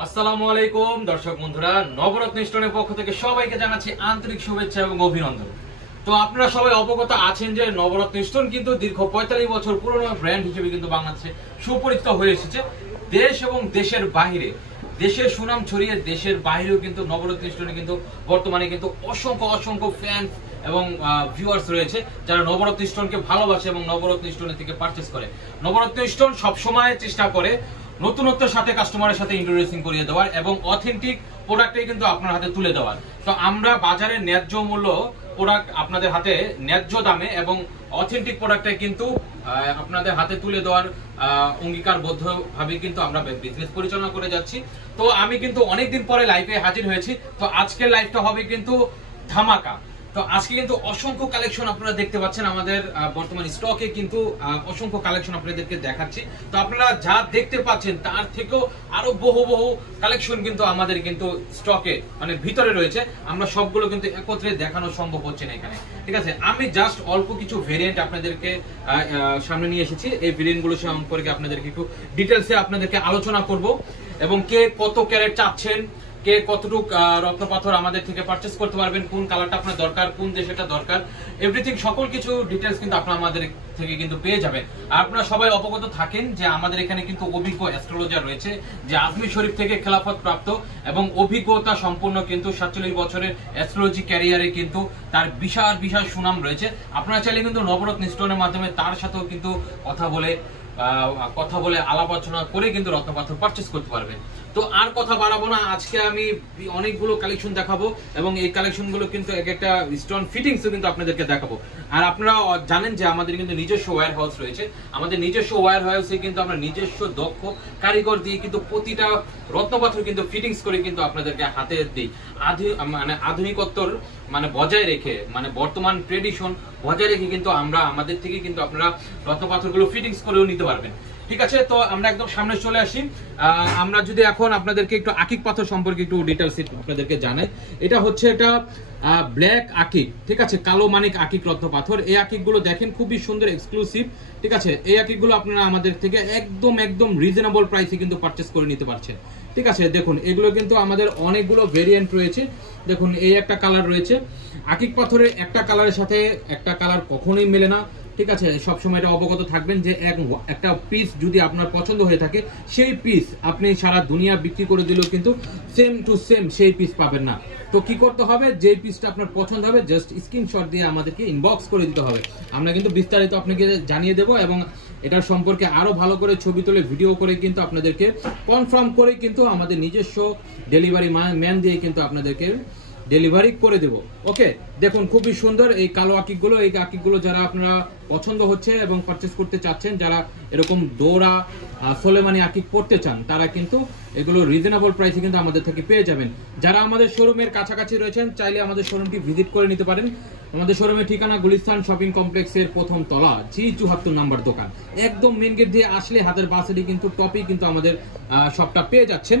আসসালামু আলাইকুম দর্শক বন্ধুরা, নবরত্ন স্টোনের পক্ষ থেকে সবাইকে জানাচ্ছি আন্তরিক শুভেচ্ছা এবং অভিনন্দন। তো আপনারা সবাই অবগত আছেন যে নবরত্ন স্টোন কিন্তু দীর্ঘ ৪৫ বছর পুরনো ব্র্যান্ড হিসেবে কিন্তু বাংলাদেশে সুপরিচিত হয়ে এসেছে। দেশ এবং দেশের বাইরে, দেশের সুনাম ছড়িয়ে দেশের বাইরেও কিন্তু নবরত্ন স্টোনে কিন্তু বর্তমানে কিন্তু অসংখ্য অসংখ্য ফ্যান এবং ভিউয়ার্স রয়েছে যারা নবরত্ন স্টোনকে ভালোবাসে এবং নবরত্ন স্টোনের থেকে পারচেজ করে। নবরত্ন স্টোন সবসময় চেষ্টা করে নতুনত্বের সাথে কাস্টমারের সাথে ইন্ট্রোডিউসিং করিয়ে দেওয়ার এবং অথেন্টিক প্রোডাক্টটাই কিন্তু আপনার হাতে তুলে দেওয়ার। তো আমরা বাজারে ন্যায্য মূল্য প্রোডাক্ট আপনাদের হাতে ন্যায্য দামে এবং অথেন্টিক প্রোডাক্টটাই কিন্তু আপনাদের হাতে তুলে দেওয়ার অঙ্গীকারবদ্ধ ভাবে কিন্তু আমরা বিজনেস পরিচালনা করে যাচ্ছি। তো আমি কিন্তু অনেকদিন পরে লাইভে হাজির হয়েছি। তো আজকের লাইভটা হবে কিন্তু ধামাকা। তো আজকে কিন্তু অসংখ্য কালেকশন আপনারা দেখতে পাচ্ছেন আমাদের বর্তমান স্টকে কিন্তু অসংখ্য কালেকশন আপনাদেরকে দেখাচ্ছি। তো আপনারা যা দেখতে পাচ্ছেন তার থেকেও আরো বহু বহু কালেকশন কিন্তু আমাদের কিন্তু স্টকে মানে ভিতরে রয়েছে। আমরা সবগুলো কিন্তু একত্রে দেখানো সম্ভব হচ্ছে না এখানে, ঠিক আছে। আমি জাস্ট অল্প কিছু ভেরিয়েন্ট আপনাদেরকে সামনে নিয়ে এসেছি। এই ভেরিয়েন্ট গুলো সম্পর্কে আপনাদেরকে একটু ডিটেলসে আপনাদেরকে আলোচনা করব এবং কে কত ক্যারেট চাচ্ছেন, কে কতটুক রত্ন পাথর আমাদের থেকে পারচেজ করতে পারবেন, কোন কালারটা আপনার দরকার, কোন দেশেটা দরকার, এভরিথিং সকল কিছু ডিটেলস কিন্তু আপনারা আমাদের থেকে কিন্তু পেয়ে যাবেন। আর আপনারা সবাই অবগত থাকেন যে আমাদের এখানে কিন্তু অভিজ্ঞ অ্যাস্ট্রোলজার রয়েছে যে আজমির শরীফ থেকে খেলাফত প্রাপ্ত এবং অভিজ্ঞতা সম্পন্ন কিন্তু 47 বছরের অ্যাস্ট্রোলজি ক্যারিয়ারে কিন্তু তার বিশাল বিশাল সুনাম রয়েছে। আপনারা চাইলে কিন্তু নবরত্ন স্টোনের মাধ্যমে তার সাথেও কিন্তু কথা বলে আলাপ আলোচনা করে কিন্তু রত্ন পাথর পারচেজ করতে পারবেন। তো আর কথা বাড়াবো না, আজকে আমি অনেকগুলো কালেকশন দেখাবো এবং এই কালেকশন গুলো কিন্তু এক একটা স্টোন ফিটিংস কিন্তু আপনাদেরকে দেখাবো। আর আপনারা জানেন যে আমাদের কিন্তু নিজস্ব ওয়্যার হাউস রয়েছে। আমাদের নিজস্ব ওয়্যার হাউসে কিন্তু আমরা নিজস্ব দক্ষ কারিগর দিয়ে কিন্তু প্রতিটা রত্ন পাথর কিন্তু ফিটিংস করে কিন্তু আপনাদেরকে হাতে দিই। মানে আধুনিকত্বর মানে বজায় রেখে, মানে বর্তমান ট্রেডিশন বজায় রেখে কিন্তু আমরা আমাদের থেকে কিন্তু আপনারা রত্ন পাথরগুলো ফিটিংস করেও নিতে পারবেন, ঠিক আছে। তো আমরা একদম সামনে চলে আসি। আমরা যদি এখন আপনাদেরকে একটু আকিক পাথর সম্পর্কে একটু ডিটেইলস আপনাদেরকে জানাই। এটা হচ্ছে এটা ব্ল্যাক আকিক, ঠিক আছে, কালো মানিক আকিক রত্ন পাথর। এই আকিক গুলো দেখেন খুবই সুন্দর এক্সক্লুসিভ, ঠিক আছে। এই আকিক গুলো আপনারা আমাদের থেকে একদম একদম রিজনেবল প্রাইসে কিন্তু পারচেজ করে নিতে পারছেন, ঠিক আছে। দেখুন এগুলো কিন্তু আমাদের অনেকগুলো ভেরিয়েন্ট রয়েছে। দেখুন এই একটা কালার রয়েছে। আকিক পাথরের একটা কালারের সাথে একটা কালার কখনোই মেলে না, ঠিক আছে। সবসময় এটা অবগত থাকবেন যে একটা পিস যদি আপনার পছন্দ হয়ে থাকে সেই পিস আপনি সারা দুনিয়া বিক্রি করে দিলেও কিন্তু সেম টু সেম সেই পিস পাবেন না। তো কি করতে হবে, যে পিসটা আপনার পছন্দ হবে জাস্ট স্ক্রিনশট দিয়ে আমাদেরকে ইনবক্স করে দিতে হবে। আমরা কিন্তু বিস্তারিত আপনাকে জানিয়ে দেব এবং এটার সম্পর্কে আরো ভালো করে ছবি তুলে ভিডিও করে কিন্তু আপনাদেরকে কনফার্ম করে কিন্তু আমাদের নিজস্ব ডেলিভারি ম্যান দিয়ে কিন্তু আপনাদেরকে ডেলিভারি করে দেব। ওকে, দেখুন খুবই সুন্দর এই কালো আকিকগুলো। এই আকিকগুলো যারা আপনারা পছন্দ হচ্ছে এবং পারচেজ করতে চাচ্ছেন, যারা এরকম দোরা সোলেমানি আকিক পড়তে চান, তারা কিন্তু এগুলো রিজনেবল প্রাইসে কিন্তু আমাদের থেকে পেয়ে যাবেন। যারা আমাদের শোরুমের কাছাকাছি রয়েছেন চাইলে আমাদের শোরুমটি ভিজিট করে নিতে পারেন। আমাদের শোরুমের ঠিকানা গুলিস্তান শপিং কমপ্লেক্সের প্রথম তলা G74 নাম্বার দোকান। একদম মেন গেট দিয়ে আসলে হাতের বাসেরই কিন্তু টপই কিন্তু আমাদের শপটা পেয়ে যাচ্ছেন।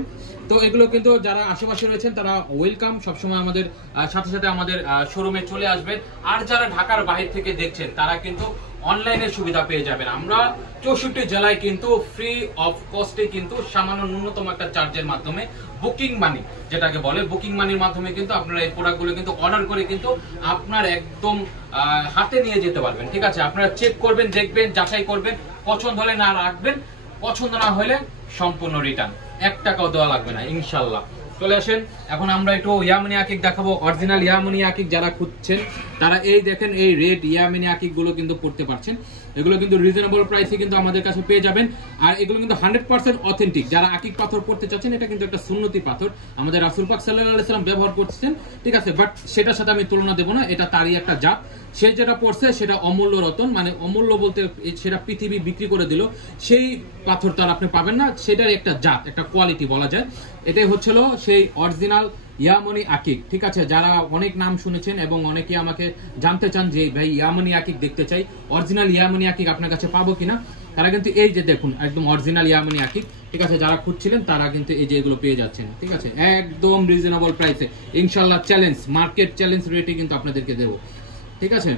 তো এগুলো কিন্তু যারা আশেপাশে রয়েছেন তারা ওয়েলকাম, সবসময় আমাদের সাথে সাথে আমাদের শোরুমে চলে আসবেন। আর যারা ঢাকার বাইরে থেকে দেখছেন তারা কিন্তু অনলাইনের সুবিধা পেয়ে যাবেন। আমরা 64 জেলায় কিন্তু ফ্রি অফ কস্টে কিন্তু সামান্য ন্যূনতম একটা চার্জের মাধ্যমে বুকিং মানি যেটাকে বলে, বুকিং মানির মাধ্যমে কিন্তু আপনারা এই প্রোডাক্টগুলো কিন্তু অর্ডার করে কিন্তু আপনার একদম হাতে নিয়ে যেতে পারবেন, ঠিক আছে। আপনারা চেক করবেন, দেখবেন, যাচাই করবেন, পছন্দ হলে না রাখবেন, পছন্দ না হলে সম্পূর্ণ রিটার্ন, 1 টাকাও দেওয়া লাগবে না ইনশাল্লাহ। চলে আসেন, এখন আমরা একটু ইয়ামিনী আকিক দেখাবো। অরিজিনাল ইয়ামিনী আকিক যারা খুঁজছেন তারা এই দেখেন এই রেড ইয়ামিনী আকিক গুলো কিন্তু পড়তে পারছেন। এগুলো কিন্তু রিজনেবল প্রাইসে কিন্তু আমাদের কাছে পেয়ে যাবেন। আর এগুলো কিন্তু 100% অথেন্টিক। যারা আকিক পাথর পড়তে চাচ্ছেন, এটা কিন্তু একটা সুন্নতি পাথর, আমাদের রাসূল পাক সাল্লাল্লাহু আলাইহি সাল্লাম ব্যবহার করতেছেন, ঠিক আছে। বাট সেটার সাথে আমি তুলনা দেব না, এটা তারই একটা জাত। সে যেটা পড়ছে সেটা অমূল্য রতন, মানে অমূল্য বলতে সেটা পৃথিবী বিক্রি করে দিল, সেই পাথর তার আপনি পাবেন না। সেটার একটা জাত, একটা কোয়ালিটি বলা যায়। এটাই হচ্ছিল সেই অরিজিনাল ইয়ামনি আকিক, ঠিক আছে। যারা অনেক নাম শুনেছেন এবং অনেকে আমাকে জানতে চান যে ভাই ইয়ামনি আকিক দেখতে চাই, অরিজিনাল ইয়ামনি আকিক আপনার কাছে পাবো কিনা, তারা কিন্তু এই যে দেখুন একদম অরিজিনাল ইয়ামনি আকিক, ঠিক আছে। যারা খুঁজছিলেন তারা কিন্তু এই যে এগুলো পেয়ে যাচ্ছেন, ঠিক আছে, একদম রিজনেবল প্রাইসে ইনশাল্লাহ। চ্যালেঞ্জ, মার্কেট চ্যালেঞ্জ রেটে কিন্তু আপনাদেরকে দেবো, ঠিক আছে।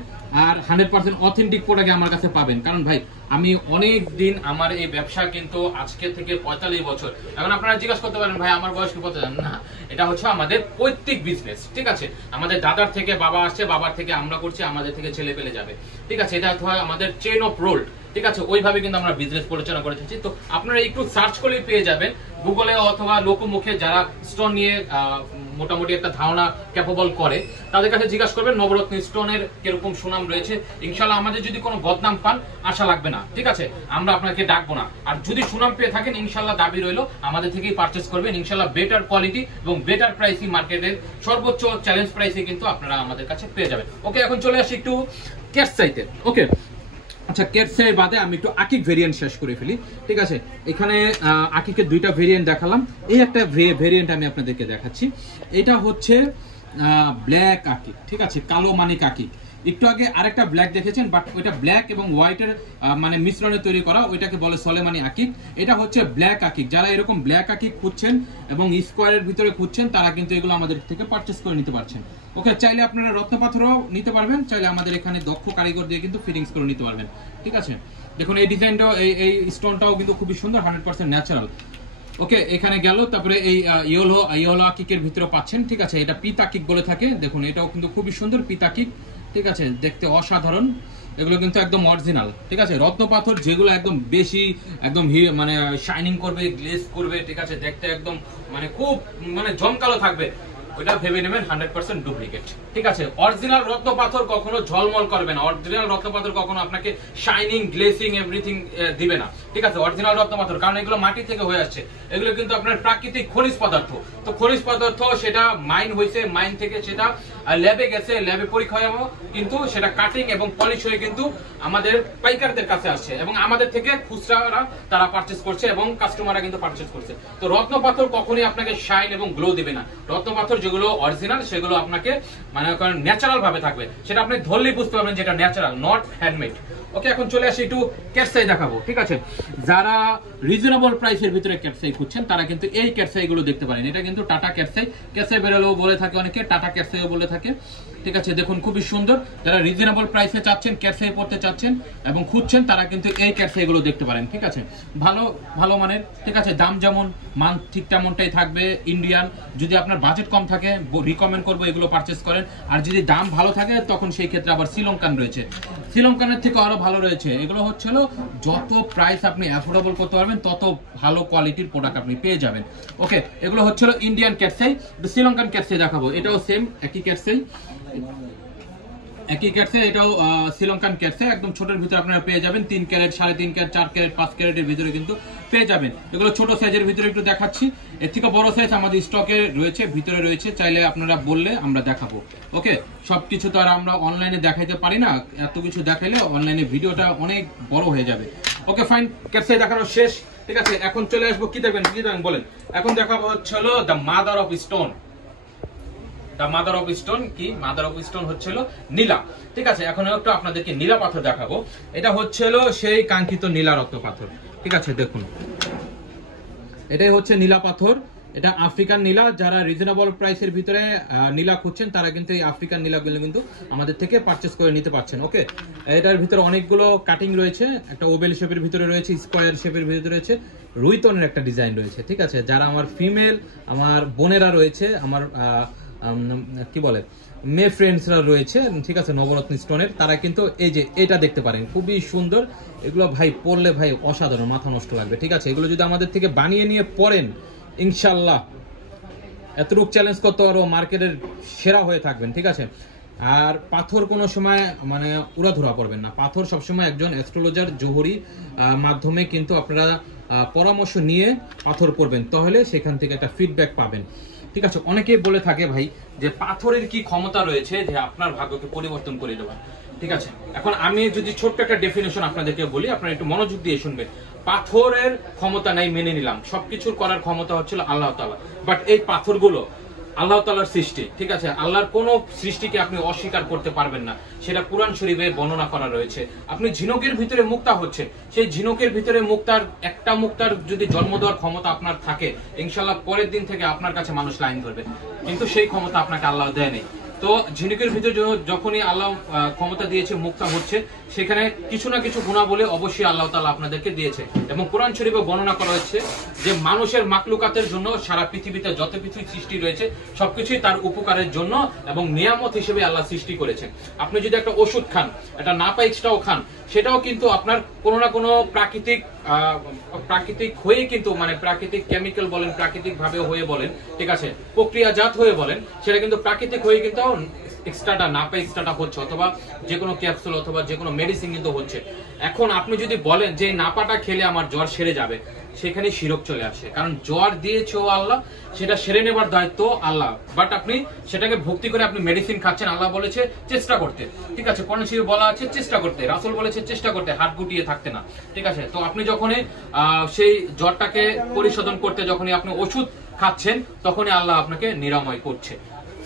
আর 100% অথেন্টিক প্রোডাক্ট আমার কাছে পাবেন। কারণ ভাই আমি অনেক দিন আমার এই ব্যবসা কিন্তু আজকে থেকে 45 বছর। এখন আপনারা জিজ্ঞাসা করতে পারেন ভাই আমার বয়স কি কত জানেন না, এটা হচ্ছে আমাদের পৈতৃক বিজনেস, ঠিক আছে। আমাদের দাদার থেকে বাবা আসছে, বাবার থেকে আমরা করছি, আমাদের থেকে ছেলে পেলে যাবে, ঠিক আছে। এটা হয় আমাদের চেইন অফ রোল্ড, ঠিক আছে। ওইভাবে কিন্তু আমরা বিজনেস পরিচালনা করে থাকি। তো আপনারা একটু সার্চ করলেই পেয়ে যাবেন গুগলে অথবা লোকমুখে, যারা স্টোন নিয়ে মোটামুটি একটা ধারণা ক্যাপেবল করে তাদের কাছে জিজ্ঞাসা করবেন নবরত্ন স্টোনের কিরকম সুনাম রয়েছে। ইনশাল্লাহ আমাদের যদি কোনো বদনাম পান আশা লাগবে না, ঠিক আছে, আমরা আপনাকে ডাকবো না। আর যদি সুনাম পেয়ে থাকেন ইনশাল্লাহ দাবি রইল আমাদের থেকেই পারচেস করবেন, ইনশাল্লাহ বেটার কোয়ালিটি এবং বেটার প্রাইসই, মার্কেটের সর্বোচ্চ চ্যালেঞ্জ প্রাইসে কিন্তু আপনারা আমাদের কাছে পেয়ে যাবেন। ওকে, এখন চলে আসি একটু ক্যাটসাইতে। ওকে, আচ্ছা, ক্যাটসাই বাদে আমি একটু আকিক ভেরিয়েন্ট শেষ করে ফেলি, ঠিক আছে। এখানে আকিকের দুইটা ভেরিয়েন্ট দেখালাম, এই একটা ভেরিয়েন্ট আমি আপনাদেরকে দেখাচ্ছি। এটা হচ্ছে ব্ল্যাক আকিক, ঠিক আছে, কালো মানিক আকিক। একটু আগে আরেকটা ব্ল্যাক দেখেছেন, বাট ওইটা ব্ল্যাক এবং হোয়াইটের মানে মিশ্রণে তৈরি করা, ওইটাকে বলে সলেমানি আকিক। এটা হচ্ছে ব্ল্যাক আকিক। যারা এরকম ব্ল্যাক আকিক খুঁজছেন এবং স্কোয়ারের ভিতরে খুঁজছেন তারা কিন্তু এগুলো আমাদের থেকে পারচেস করে নিতে পারছেন। ওকে, চাইলে আপনারা রত্নপাথরও নিতে পারবেন, চাইলে আমাদের এখানে দক্ষ কারিগর দিয়ে কিন্তু ফিটিংস করে নিতে পারবেন, ঠিক আছে। দেখুন এই ডিজাইনটাও, এই স্টোনটাও কিন্তু খুবই সুন্দর, 100% ন্যাচারাল। ওকে, এখানে গেল। তারপরে এই ইয়েলো আকিকের ভিতরে পাচ্ছেন, ঠিক আছে। এটা পিত আকিক বলে থাকে। দেখুন এটাও কিন্তু খুবই সুন্দর পিত আকিক, ঠিক আছে, দেখতে অসাধারণ। এগুলো কিন্তু একদম অরিজিনাল, ঠিক আছে। রত্ন পাথর যেগুলো একদম বেশি একদম মানে শাইনিং করবে, গ্লেজ করবে, ঠিক আছে, দেখতে একদম মানে খুব মানে জমকালো থাকবে, ওইটা ভেবে নেবেন 100% ডুপ্লিকেট, ঠিক আছে। অরিজিনাল রত্ন পাথর কখনো ঝলমল করবে না, অরিজিনাল রত্ন পাথর কখনো আপনাকে শাইনিং, গ্লেসিং এভরিথিং দিবে না, ঠিক আছে, অরিজিনাল রত্ন পাথর। কারণ এগুলো মাটি থেকে হয়ে আসছে, এগুলো কিন্তু আপনার প্রাকৃতিক খনিজ পদার্থ। তো খনিজ পদার্থ সেটা মাইন হয়েছে, মাইন থেকে সেটা ল্যাবে গেছে, ল্যাবে পরীক্ষা হয়ে কিন্তু সেটা কাটিং এবং পলিশ হয়ে কিন্তু আমাদের পাইকারদের কাছে আসছে এবং আমাদের থেকে খুচরারা তারা পারচেস করছে এবং কাস্টমাররা কিন্তু পারচেস করছে। তো রত্ন পাথর কখনোই আপনাকে শাইন এবং গ্লো দিবে না। রত্ন পাথর যেগুলো অরিজিনাল সেগুলো আপনাকে মানে ন্যাচারাল ভাবে থাকবে, সেটা আপনি ধরলেই বুঝতে পারবেন যেটা ন্যাচারাল, নট হ্যান্ডমেড। ওকে, এখন চলে আসি একটু ক্যাটসাই দেখাবো, ঠিক আছে। যারা রিজনেবল প্রাইসের ভিতরে ক্যাটসাই খুঁজছেন তারা কিন্তু এই ক্যাটসাই গুলো দেখতে পারেন। এটা কিন্তু টাটা ক্যাটসাই, ক্যাটসাই বেরোলেও বলে থাকে অনেকে, টাটা ক্যাটসাইও বলে থাকে, ঠিক আছে। দেখুন খুবই সুন্দর। যারা রিজনেবল প্রাইসে চাচ্ছেন, ক্যাটসাই পড়তে চাচ্ছেন এবং খুঁজছেন তারা কিন্তু এই ক্যাটসাই গুলো দেখতে পারেন, ঠিক আছে। ভালো ভালো মানের, ঠিক আছে, দাম যেমন মান ঠিক তেমনটাই থাকবে, ইন্ডিয়ান। যদি আপনার বাজেট কম থাকে রিকমেন্ড করবো এগুলো পারচেস করেন, আর যদি দাম ভালো থাকে তখন সেই ক্ষেত্রে আবার শ্রীলঙ্কান রয়েছে, শ্রীলঙ্কানের থেকে আরো ভালো রয়েছে। এগুলো হচ্ছে যত প্রাইস আপনি অ্যাফোর্ডেবল করতে পারবেন তত ভালো কোয়ালিটির প্রোডাক্ট আপনি পেয়ে যাবেন। ওকে, এগুলো হচ্ছে ইন্ডিয়ান ক্যাটসাই। শ্রীলঙ্কান ক্যাটসাই দেখাবো, এটাও সেম একই ক্যাটসাই, একই ক্যাটসাই, এটাও শ্রীলঙ্কান ক্যাটসাই। একদম ছোটের ভিতরে আপনারা পেয়ে যাবেন 3 ক্যারেট, 3.5 ক্যারেট, 4 ক্যারেট, 5 ক্যারেটের ভিতরে কিন্তু পেয়ে যাবেন। এগুলো ছোট সাইজের ভিতরে একটু দেখাচ্ছি, এর থেকে বড় সাইজ আমাদের স্টকে রয়েছে, ভিতরে রয়েছে, চাইলে আপনারা বললে আমরা দেখাবো। ওকে, সবকিছু তো আর আমরা অনলাইনে দেখাইতে পারি না, এত কিছু দেখাইলে অনলাইনে ভিডিওটা অনেক বড় হয়ে যাবে। ওকে ফাইন, ক্যাটসাই দেখানো শেষ, ঠিক আছে। এখন চলে আসবো কি দেখবেন, কি দেখবেন বলেন। এখন দেখাবো হচ্ছে the mother of stone. The mother of stone কি? মাদার অফ স্টোন হচ্ছিল নীলা, ঠিক আছে। এখন একটু আপনাদেরকে নীলা পাথর দেখাবো। এটা হচ্ছিল সেই কাঙ্ক্ষিত নীলা রত্ন পাথর, ঠিক আছে। দেখুন এটাই হচ্ছে নীলা পাথর, এটা আফ্রিকান নীলা। যারা রিজনেবল প্রাইসের ভিতরে নীলা খুঁজছেন তারা কিন্তু এই আফ্রিকান নীলাগুলো কিন্তু আমাদের থেকে পারচেস করে নিতে পারছেন। ওকে, এটার ভিতরে অনেকগুলো কাটিং রয়েছে, একটা ওভেল শেপের ভিতরে রয়েছে, স্কোয়ার শেপের ভিতরে রয়েছে, রুইতনের একটা ডিজাইন রয়েছে, ঠিক আছে। যারা আমার ফিমেল, আমার বোনেরা রয়েছে, আমার কি বলে মেয়ে ফ্রেন্ডসরা রয়েছে, ঠিক আছে, নবরত্ন স্টোনের, তারা কিন্তু এই যে এটা দেখতে পারেন, খুবই সুন্দর। এগুলো ভাই পরলে ভাই অসাধারণ, মাথা নষ্ট লাগবে, ঠিক আছে। এগুলো যদি আমাদের থেকে বানিয়ে নিয়ে পরেন ইনশাল্লাহ এতটুকু চ্যালেঞ্জ করতে পারো, মার্কেটের সেরা হয়ে থাকবেন, ঠিক আছে। আর পাথর কোনো সময় মানে উড়াধুরা পড়বেন না, পাথর সবসময় একজন অ্যাস্ট্রোলজার জোহরি মাধ্যমে কিন্তু আপনারা পরামর্শ নিয়ে পাথর পড়বেন, তাহলে সেখান থেকে একটা ফিডব্যাক পাবেন, ঠিক আছে। অনেকেই বলে থাকে ভাই যে পাথরের কি ক্ষমতা রয়েছে যে আপনার ভাগ্যকে পরিবর্তন করে দেওয়া, ঠিক আছে। এখন আমি যদি ছোট্ট একটা ডেফিনেশন আপনাদেরকে বলি, আপনারা একটু মনোযোগ দিয়ে শুনবেন। পাথরের ক্ষমতা নাই মেনে নিলাম, সবকিছুর করার ক্ষমতা হচ্ছিল আল্লাহ তাআলা, বাট এই পাথরগুলো আল্লাহ তাআলার সৃষ্টি, ঠিক আছে। আল্লাহর কোন সৃষ্টিকে আপনি অস্বীকার করতে পারবেন না, সেটা কুরআন শরীফে বর্ণনা করা রয়েছে। আপনি ঝিনুকের ভিতরে মুক্তা হচ্ছে, সেই ঝিনুকের ভিতরে মুক্তার একটা মুক্তার যদি জন্ম দেওয়ার ক্ষমতা আপনার থাকে, ইনশাআল্লাহ পরের দিন থেকে আপনার কাছে মানুষ লাইন ধরবে, কিন্তু সেই ক্ষমতা আপনাকে আল্লাহ দেয় নেই। তো তো ঝিনুকের ভিতরে যখনই আল্লাহ ক্ষমতা দিয়েছে মুক্তা হচ্ছে, সেখানে কিছু না কিছু গুণাবলী অবশ্যই আল্লাহ তাআলা আপনাদেরকে দিয়েছে। এবং কোরআন শরীফে বর্ণনা করা হচ্ছে যে মানুষের মাকলুকাতের জন্য সারা পৃথিবীতে যত কিছুই সৃষ্টি রয়েছে সবকিছুই তার উপকারের জন্য এবং নিয়ামত হিসেবে আল্লাহ সৃষ্টি করেছে। আপনি যদি একটা ওষুধ খান, একটা নাপাইক্সটাও খান, সেটাও কিন্তু আপনার কোনো না কোনো প্রাকৃতিক হয়ে কিন্তু, মানে প্রাকৃতিক কেমিক্যাল বলেন, প্রাকৃতিক ভাবে হয়ে বলেন, ঠিক আছে, প্রক্রিয়াজাত হয়ে বলেন, সেটা কিন্তু প্রাকৃতিক হয়ে কিন্তু এক্সট্রাটা নাপা এক্সট্রাটা হচ্ছে, অথবা যে কোনো ক্যাপসুল অথবা যে কোনো মেডিসিন কিন্তু হচ্ছে। এখন আপনি যদি বলেন যে নাপাটা খেলে আমার জ্বর সেরে যাবে, সেখানে শিরক চলে আসে, কারণ জ্বর দিয়েছে ও আল্লাহ, সেটা সেরে নেবার দায়িত্ব আল্লাহ, বাট আপনি সেটাকে ভক্তি করে আপনি মেডিসিন খাচ্ছেন। আল্লাহ বলেছে চেষ্টা করতে, ঠিক আছে, কোরআন শরীফে বলা আছে চেষ্টা করতে, রাসূল বলেছে চেষ্টা করতে, হাত গুটিয়ে থাকতে না, ঠিক আছে। তো আপনি যখনই সেই জ্বরটাকে পরিশোধন করতে যখনই আপনি ওষুধ খাচ্ছেন, তখনই আল্লাহ আপনাকে নিরাময় করছে।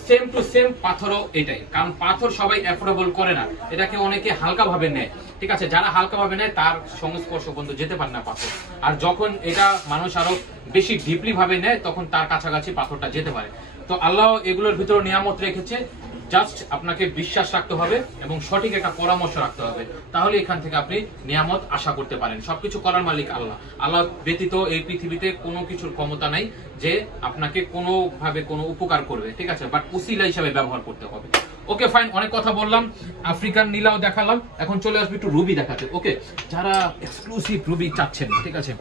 সেম টু সেম পাথরও এটাই, কারণ পাথর সবাই অ্যাফোর্ডেবল করে না, এটাকে অনেকে হালকা ভাবে নেয়, ঠিক আছে। যারা হালকা ভাবে নেয় তার সংস্পর্শ পর্যন্ত যেতে পারে না পাথর, আর যখন এটা মানুষ আরো বেশি ডিপলি ভাবে নেয় তখন তার কাছাকাছি পাথরটা যেতে পারে। তো আল্লাহ এগুলোর ভিতরে নিয়ামত রেখেছে, জাস্ট আপনাকে বিশ্বাস রাখতে হবে এবং সঠিক একটা পরামর্শ রাখতে হবে, তাহলে এখান থেকে আপনি নিয়ামত আশা করতে পারেন। সবকিছু করার মালিক আল্লাহ, আল্লাহ ব্যতীত এই পৃথিবীতে কোনো কিছুর ক্ষমতা নাই যে আপনাকে কোনো ভাবে কোনো উপকার করবে, ঠিক আছে, বাট উসিলা হিসাবে ব্যবহার করতে হবে। ওকে ফাইন, অনেক কথা বললাম, আফ্রিকান নীলাও দেখালাম, এখন চলে আসবে একটু রুবি দেখাতে। ওকে, যারা এক্সক্লুসিভ রুবি চাচ্ছেন, ঠিক আছে,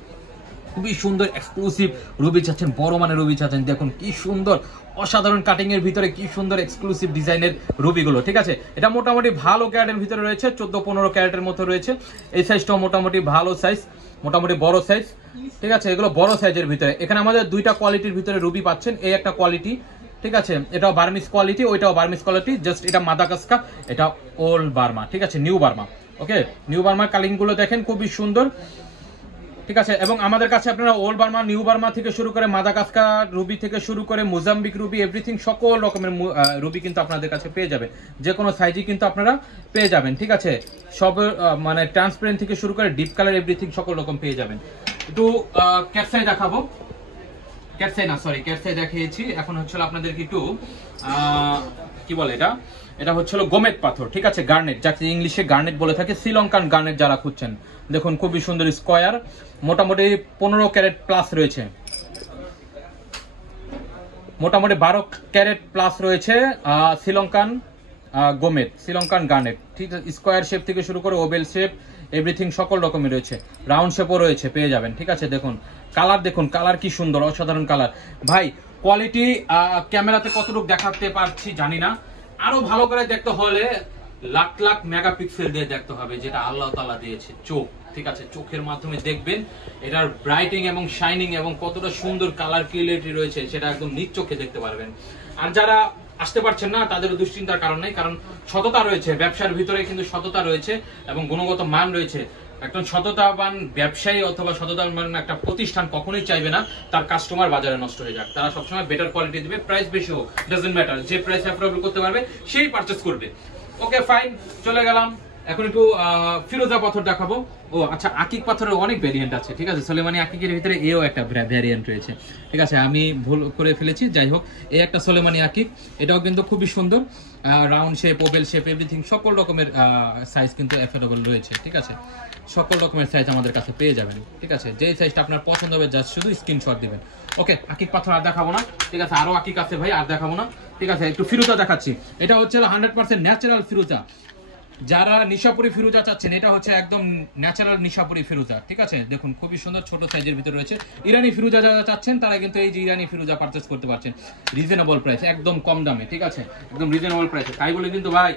খুবই সুন্দর এক্সক্লুসিভ রুবি চাচ্ছেন, বড় মানের রুবি চাচ্ছেন, দেখুন কি সুন্দর অসাধারণ কাটিং এর ভিতরে কি সুন্দর এক্সক্লুসিভ ডিজাইনের রুবিগুলো, ঠিক আছে। এটা মোটামুটি ভালো ক্যারেটের ভিতরে রয়েছে, 14-15 ক্যারেটের মতো রয়েছে। এই সাইজটাও মোটামুটি ভালো সাইজ, মোটামুটি বড় সাইজ, ঠিক আছে। এগুলো বড় সাইজের ভিতরে। এখানে আমাদের দুইটা কোয়ালিটির ভিতরে রুবি পাচ্ছেন, এই একটা কোয়ালিটি, ঠিক আছে, এটাও বার্মিস কোয়ালিটি, ওইটাও বার্মিস কোয়ালিটি, জাস্ট এটা মাদাগাস্কার, এটা ওল্ড বার্মা, ঠিক আছে, নিউ বার্মা। ওকে, নিউ বার্মার কালিং গুলো দেখেন খুবই সুন্দর, ঠিক আছে। এবং আমাদের কাছে আপনারা ওল্ড বার্মা, নিউ বার্মা থেকে শুরু করে মাদাগাস্কার রুবি থেকে শুরু করে মোজাম্বিক রুবি, এভরিথিং সকল রকমের রুবি কিন্তু আপনাদের কাছে পেয়ে যাবেন, যে কোনো সাইজই কিন্তু আপনারা পেয়ে যাবেন, ঠিক আছে। সব মানে ট্রান্সপারেন্ট থেকে শুরু করে ডিপ কালার এভরিথিং সকল রকম পেয়ে যাবেন। একটু ক্যাটসাই দেখাবো, ক্যাটসাই দেখিয়েছি, এখন হচ্ছে আপনাদেরকে একটু কি বলে এটা হচ্ছিল গোমেট পাথর, ঠিক আছে, গার্নেট, যাকে ইংলিশে গার্নেট বলে থাকে, শ্রীলঙ্কান গার্নেট যারা খুঁজছেন, দেখুন খুবই সুন্দর স্কোয়ার, মোটামুটি 15 ক্যারেট প্লাস রয়েছে, মোটামুটি 12 ক্যারেট প্লাস রয়েছে শ্রীলঙ্কান গোমেট, শ্রীলঙ্কান গার্নেট, ঠিক আছে। স্কোয়ার শেপ থেকে শুরু করে ওভেল শেপ এভরিথিং সকল রকমের রয়েছে, রাউন্ড শেপও রয়েছে, পেয়ে যাবেন, ঠিক আছে। দেখুন কালার, দেখুন কালার কি সুন্দর, অসাধারণ কালার। ভাই কোয়ালিটি ক্যামেরাতে কতটুকু দেখাতে পারছি জানি না, আরো ভালো করে দেখতে হলে লাখ লাখ মেগাপিক্সেল দিয়ে দেখতে হবে, যেটা আল্লাহ তাআলা দিয়েছে চোখ, ঠিক আছে। চোখের মাধ্যমে দেখবেন এটার ব্রাইটিং এবং শাইনিং এবং কতটা সুন্দর কালার ক্লিয়ারিটি রয়েছে, সেটা একদম নিজ চোখে দেখতে পারবেন। আর যারা আসতে পারছেন না তাদের দুশ্চিন্তার কারণ নেই, কারণ সততা রয়েছে, ব্যবসার ভিতরে কিন্তু সততা রয়েছে এবং গুণগত মান রয়েছে। একজন সততাবান ব্যবসায়ী অথবা সততাবান একটা প্রতিষ্ঠান কখনোই চাইবে না তার কাস্টমার বাজারে নষ্ট হয়ে যাক, তারা সবসময় বেটার কোয়ালিটি দিবে, প্রাইস বেশি হোক ডাজন্ট ম্যাটার, যে প্রাইস অ্যাফোর্ডেবল করতে পারবে সেই পারচেজ করবে। ওকে ফাইন, চলে গেলাম, এখন একটু ফিরোজা পাথর দেখাবো। ও আচ্ছা, আকিক পাথরের অনেক ভ্যারিয়েন্ট আছে, ঠিক আছে, সোলেমানি আকিকের ভিতরে এও একটা ভ্যারিয়েন্ট রয়েছে, ঠিক আছে, আমি ভুল করে ফেলেছি, যাই হোক, এই একটা সোলেমানি আকিক, এটাও কিন্তু খুবই সুন্দর, round shape, oval shape everything সকল রকমের সাইজ কিন্তু অ্যাফোর্ডেবল রয়েছে, ঠিক আছে, সকল রকমের সাইজ আমাদের কাছে পেয়ে যাবেন, ঠিক আছে। যেই সাইজটা আপনার পছন্দ হবে জাস্ট শুধু স্ক্রিনশট দিবেন। ওকে, আকিক পাথর আর দেখাবো না, ঠিক আছে, আরো আকিক আছে ভাই, আর দেখাবো না, ঠিক আছে। একটু ফিরোজা দেখাচ্ছি, এটা হচ্ছে 100% ন্যাচারাল ফিরোজা। যারা নিশাপুরি ফিরোজা চাচ্ছেন, এটা হচ্ছে একদম ন্যাচারাল নিশাপুরি ফিরোজা, ঠিক আছে, দেখুন খুবই সুন্দর ছোট সাইজের ভিতরে রয়েছে। ইরানি ফিরোজা যারা চাচ্ছেন তারা কিন্তু এই যে ইরানি ফিরোজা পারচেজ করতে পারছেন রিজনেবল প্রাইস, একদম কম দামে, ঠিক আছে, একদম রিজনেবল প্রাইসে। তাই বলে কিন্তু ভাই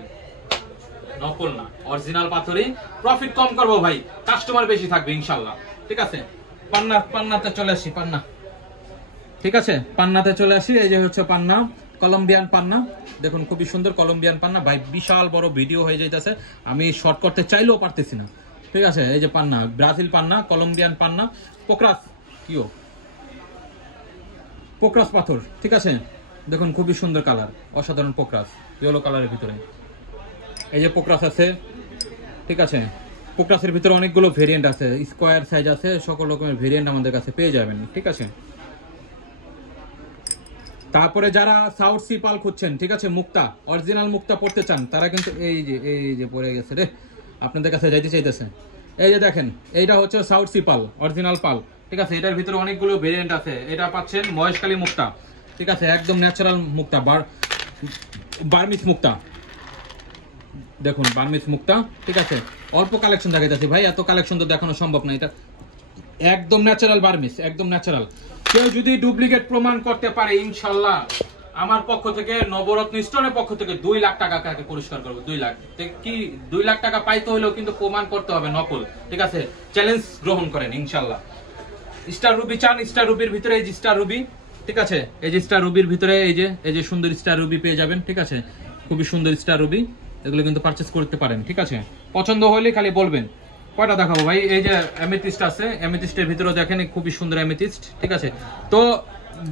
নকল না, অরিজিনাল পাথরই, প্রফিট কম করবো ভাই, কাস্টমার বেশি থাকবে ইনশাআল্লাহ, ঠিক আছে। পান্নাতে চলে আসি, পান্না, ঠিক আছে, পান্নাতে চলে আসি। এই যে হচ্ছে পান্না, কলম্বিয়ান পান্না, দেখুন খুবই সুন্দর কলম্বিয়ান পান্না ভাই, বিশাল বড় ভিডিও হয়ে যাইতেছে, আমি শর্ট করতে চাইলেও পারতেছি না, ঠিক আছে। এই যে পান্না, ব্রাজিল পান্না, কলম্বিয়ান পান্না, পোকরাস পাথর, ঠিক আছে, দেখুন খুবই সুন্দর কালার, অসাধারণ পোকরাস, ইয়েলো কালারের ভিতরে, এই যে পোকরাস আছে, ঠিক আছে। পোকরাসের ভিতরে অনেকগুলো ভেরিয়েন্ট আছে, স্কোয়ার সাইজ আছে, সকল রকমের ভেরিয়েন্ট আমাদের কাছে পেয়ে যাবেন, ঠিক আছে। তারপরে যারা সাউথ সি পাল খুঁজছেন, ঠিক আছে, মুক্তা অরিজিনাল মুক্তা পড়তে চান, তারা কিন্তু এই যে পড়ে গেছে রে, আপনাদের কাছে যাইতে চাইতেছে। এই যে দেখেন, এইটা হচ্ছে সাউথ সি পাল, অরিজিনাল পাল, ঠিক আছে। এটার ভিতরে অনেকগুলো ভেরিয়েন্ট আছে। এটা পাচ্ছেন মহেশখালী মুক্তা, ঠিক আছে, একদম ন্যাচারাল মুক্তা, বার্মিস মুক্তা, দেখুন বার্মিস মুক্তা, ঠিক আছে। অল্প কালেকশন দেখাইতেছি ভাই, এত কালেকশন তো দেখানো সম্ভব না। এটা একদম ন্যাচারাল বার্মিস, একদম ন্যাচারাল। কেউ যদি ডুপ্লিকেট প্রমাণ করতে পারে, ইনশাল্লাহ আমার পক্ষ থেকে, নবরত্ন স্টোরের পক্ষ থেকে 2 লাখ টাকা তাকে পুরস্কার করবো। 2 লাখ কি 2 লাখ টাকা পাইতে হলেও কিন্তু প্রমাণ করতে হবে নকল, ঠিক আছে। চ্যালেঞ্জ গ্রহণ করেন ইনশাল্লাহ। স্টার রুবি চান, স্টার রুবির ভিতরে এই যে স্টার রুবি, ঠিক আছে, এই যে স্টার রুবির ভিতরে এই যে সুন্দর স্টার রুবি পেয়ে যাবেন, ঠিক আছে, খুবই সুন্দর স্টার রুবি। এগুলো কিন্তু পারচেজ করতে পারেন, ঠিক আছে। পছন্দ হলে খালি বলবেন। কয়টা দেখাবো ভাই? এই যে অ্যামেথিস্ট আছে, অ্যামেথিস্টের ভিতরে দেখেন খুবই সুন্দর অ্যামেথিস্ট, ঠিক আছে। তো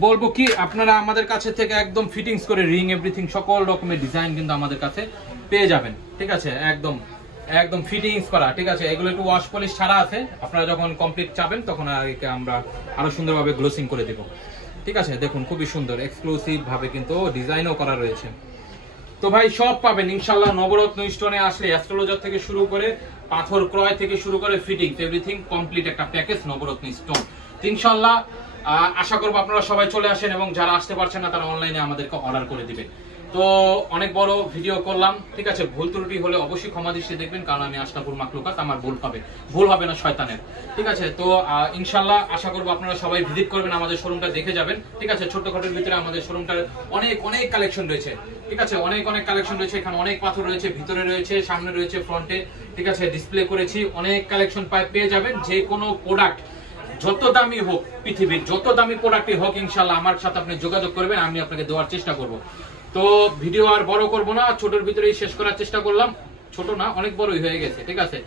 বলবো কি, আপনারা আমাদের কাছে থেকে একদম ফিটিংস করে রিং এভরিথিং সকল রকমের ডিজাইন কিন্তু আমাদের কাছে পেয়ে যাবেন, ঠিক আছে, একদম ফিটিংস করা, ঠিক আছে। এগুলো একটু ওয়াশ পলিশ ছাড়া আছে। আপনারা যখন কমপ্লিট চাবেন তখন আমরা আরো সুন্দরভাবে গ্লোসিং করে দেব, ঠিক আছে। দেখুন খুবই সুন্দর এক্সক্লুসিভ ভাবে কিন্তু ডিজাইনও করা রয়েছে। তো ভাই সব পাবেন ইনশাল্লাহ নবরত্ন স্টোনে আসলে, অ্যাস্ট্রোলজার থেকে শুরু করে পাথর ক্রয় থেকে শুরু করে ফিটিং এভরিথিং কমপ্লিট একটা প্যাকেজ নবরত্ন স্টোন। ইনশাল্লাহ আশা করবো আপনারা সবাই চলে আসেন, এবং যারা আসতে পারছেন না তারা অনলাইনে আমাদেরকে অর্ডার করে দিবেন। তো অনেক বড় ভিডিও করলাম, ঠিক আছে। ভুল ত্রুটি হলে অবশ্যই ক্ষমা দৃষ্টিতে দেখবেন, কারণ আমি আশরাফুল মাখলুকাত, আমার ভুল হবে না শয়তানের, ঠিক আছে। তো ইনশাল্লাহ আশা করবো আপনারা সবাই ভিজিট করবেন, আমাদের শোরুমটা দেখে যাবেন, ঠিক আছে। ছোটখাটোর ভিতরে আমাদের শোরুমটার অনেক কালেকশন রয়েছে, ঠিক আছে, অনেক কালেকশন রয়েছে। এখানে অনেক পাথর রয়েছে, ভিতরে রয়েছে, সামনে রয়েছে, ফ্রন্টে, ঠিক আছে, ডিসপ্লে করেছি। অনেক কালেকশন পেয়ে যাবেন। যে কোনো প্রোডাক্ট যত দামি হোক, পৃথিবীর যত দামি প্রোডাক্টই হোক, ইনশাল্লাহ আমার সাথে আপনি যোগাযোগ করবেন, আমি আপনাকে দেওয়ার চেষ্টা করব। তো ভিডিও আর বড় করব না, ছোটর ভিতরেই শেষ করার চেষ্টা করলাম। ছোট না, অনেক বড়ই হয়ে গেছে, ঠিক আছে।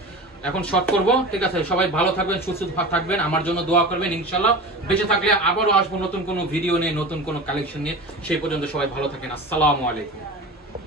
এখন শর্ট করব, ঠিক আছে। সবাই ভালো থাকবেন, সুস্থ থাকবেন, আমার জন্য দোয়া করবেন। ইনশাল্লাহ বেঁচে থাকলে আবারও আসবো নতুন কোনো ভিডিও নিয়ে, নতুন কোনো কালেকশন নিয়ে। সেই পর্যন্ত সবাই ভালো থাকেন। আসসালামু আলাইকুম।